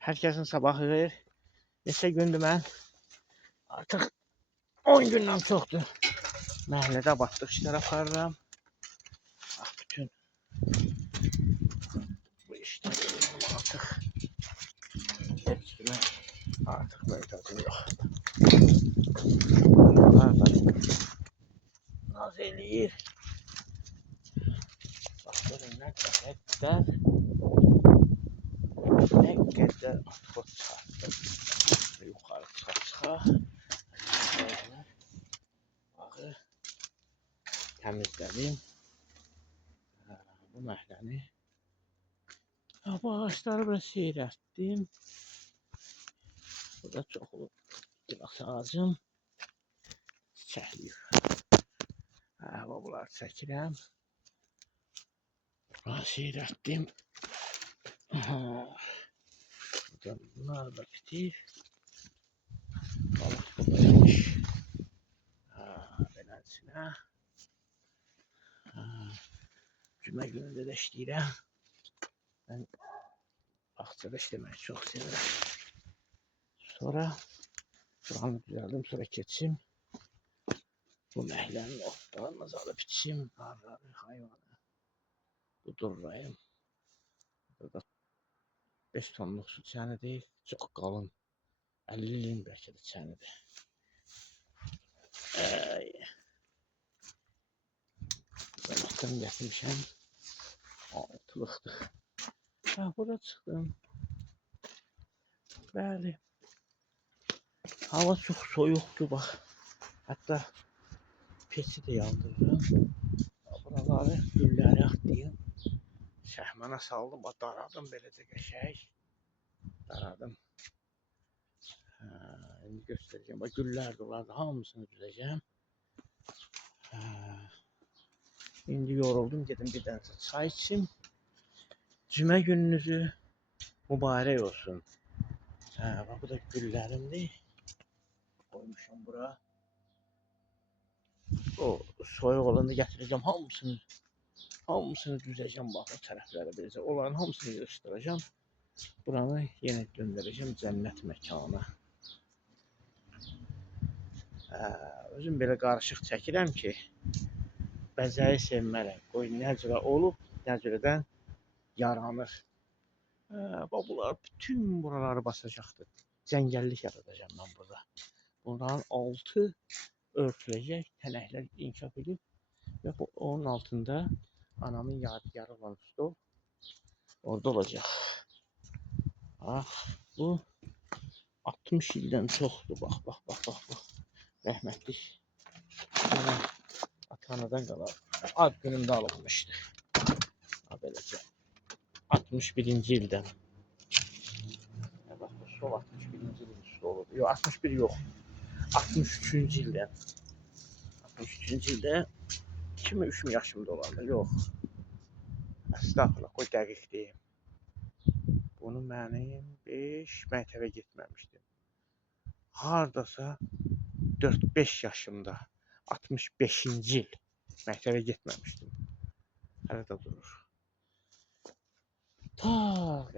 Herkesin sabahı xeyir. Neçə gündür mən artıq 10 gündən çoxdur. Məhəllədə batdıq işlər aparıram. Bax, bütün bu işlər artıq heç kimə artıq möhtacım yoxdur. Bunlar da naz eləyir. Bax, görün nə qədər atxot çıxartdım. Yuxarı çıxa bağı təmizlədim. Bu məhləni bu ağaçları biraz seyrəltdim. Burada çoxlu gilas ağacım çiçəkliyir. Bunları çəkirəm. Bunları seyrəltdim. Bunlar da bitir. Balıq buradaymış. Beləsinə. Cümə günündə də işləyirəm. Mən bağçada işləməyi çox sevirəm. Sonra buranı düzəldim, sonra keçim. Bu məhəllənin otlarını azalıb içim. Qarları, hayvanı budurlayım. Burada 5 tonluq su çənidir. Çox qalın. 50 ilin bəlkə də çənidir. Zaten gətirmişəm. Altılıqdır. Bura çıxdım. Bəli. Hava çox soyuqdur, bax. Hətta peçi də yandırıram. Buraları, gülləri atlayım. Şəhmana saldım, daradım beləcə qəşəng. Daradım. İndi göstərəcəm. Bax, güllər də olardı, hamısını düzəcəm. İndi yoruldum, gedim bir dənə çay içim. Cümə gününüzü mübarək olsun. Bax, bu da güllərimdir. Qoymuşam bura. O soyuq olanda gətirəcəm hamısını düzəcəm, bax, o tərəflərə beləcə. Onların hamısını yığışdıracam. Buranı yenə döndürəcəm cənnət məkanı. Özüm belə qarışıq çəkirəm ki, bəzəyi sevmərəm. Qoy nə cürə olub, nə cürədən yaranır. Bunlar bütün buraları basacaqdır. Cəngəllik yaradacağım mən burada. Bunların altı örtüləcək, tənəklər inkişaf edib və onun altında anamın yadigarı olan stol orada olacaq. Bu 60 ildən çoxdur. Bax. Rəhmətlik. Ata-anadan qalar. Ad günümdə alınmışdı. Beləcə. 61-ci ildən. Bax, bu sol 61-ci ilin stoludur. Yox, 61 yox. 63-cü ildən. 63-cü ildə 2-3 yaşımda olanda. Yox. Əstəğfurullah, qoy dəqiq deyim. Bunu mənim 5 məktəbə getməmişdim. Hardasa 4-5 yaşımda 65-ci il məktəbə getməmişdim. Hələ də durur.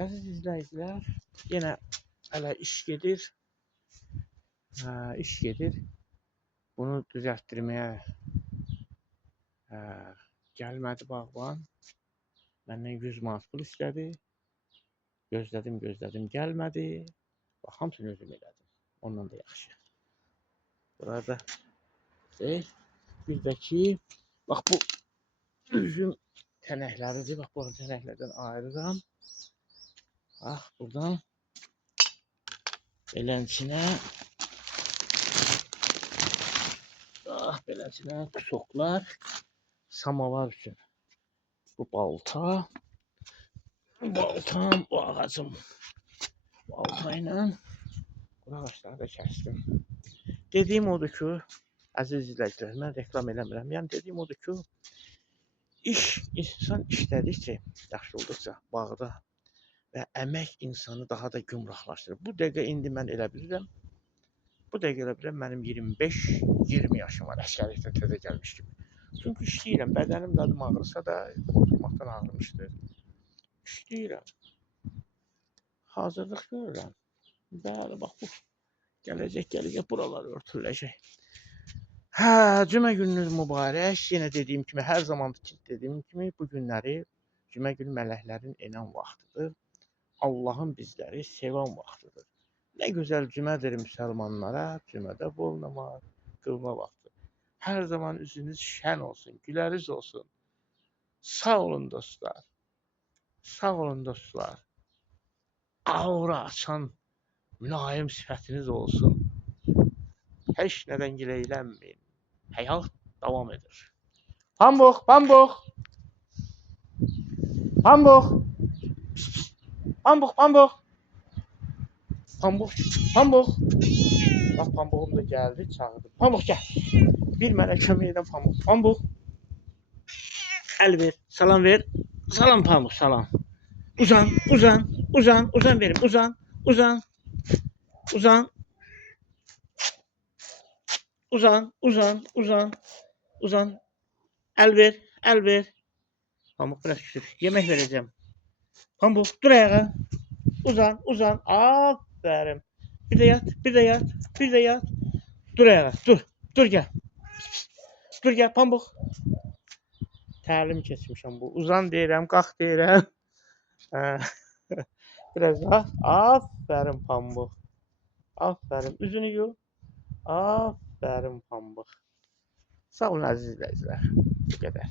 Əziz izləyicilər, yenə hələ iş gedir. İş gedir. Bunu düzəltdirməyə gəlmədi bağban. Məndən 100 manat pul istədi. Gözlədim, gəlmədi. Bax, hamısını özüm elədim. Ondan da yaxşı. Burada bir də ki, bax, bu üzüm tənəkləridir. Bax, bu tənəklərdən ayırıram. Bax, buradan belənçinə tusoklar, samavar üçün. Bu balta. Baltam, bu ağacım. Balta ilə bu ağaçları da kəsdim. Dediyim odur ki, əziz izləyicilər, mən reklam eləmirəm. Yəni, dediyim odur ki, insan işlədikcə, yaxşı olduqca bağda və əmək insanı daha da gümrahlaşdırır. Bu dəqiqə indi mən elə bilirəm. Bu dəqiqə elə bilirəm, mənim 25-20 yaşım var, əskərlikdən təzə gəlmiş kimi. Çünki işləyirəm, bədənim dadım ağrısa da, oturmaqdan ağrımışdır. İşləyirəm. hazırlıq görürəm. Bəli, bax bu gələcək buralar örtüləcək. Hə, cümə gününüz mübarək. Yenə dediyim kimi, hər zaman dediyim kimi bu günləri cümə günü mələklərin enən vaxtıdır. Allahın bizləri sevən vaxtıdır. Nə gözəl cümədir müsəlmanlara, cümədə bol namaz qılma vaxtı. Hər zaman üzünüz şən olsun, güləriz olsun. Sağ olun dostlar. Sağ olun dostlar. Aura açan mülayim sifətiniz olsun. Heç nədən gileylənməyin. Həyat davam edir. Pambıq, pambıq. Pambıq. Pambıq, pambıq. Pambıq, pambıq. Bax, pambığım da gəldi, çağırdı. Pambıq, gəl. Bir mənə kömək edən pambıq. Pambıq. Əl ver, salam ver. Salam pambıq, salam. Uzan, uzan, uzan, uzan verim, uzan, uzan, uzan. Uzan, uzan, uzan, uzan. Əl ver, əl ver. Pambıq biraz küçük. Yemək verəcəm. Pambıq, dur ayağa. Uzan, uzan. Aferin. Bir de yat, bir de yat, bir de yat. Dur ayağa, dur. Dur gel. Dur gel pambıq. Təlim keçmişəm bu. Uzan deyirəm, qalx deyirəm. Biraz daha. Aferin pambıq. Aferin. Üzünü yu. Aferin pambıq. Sağ olun əziz izləyicilər. Bu qədər.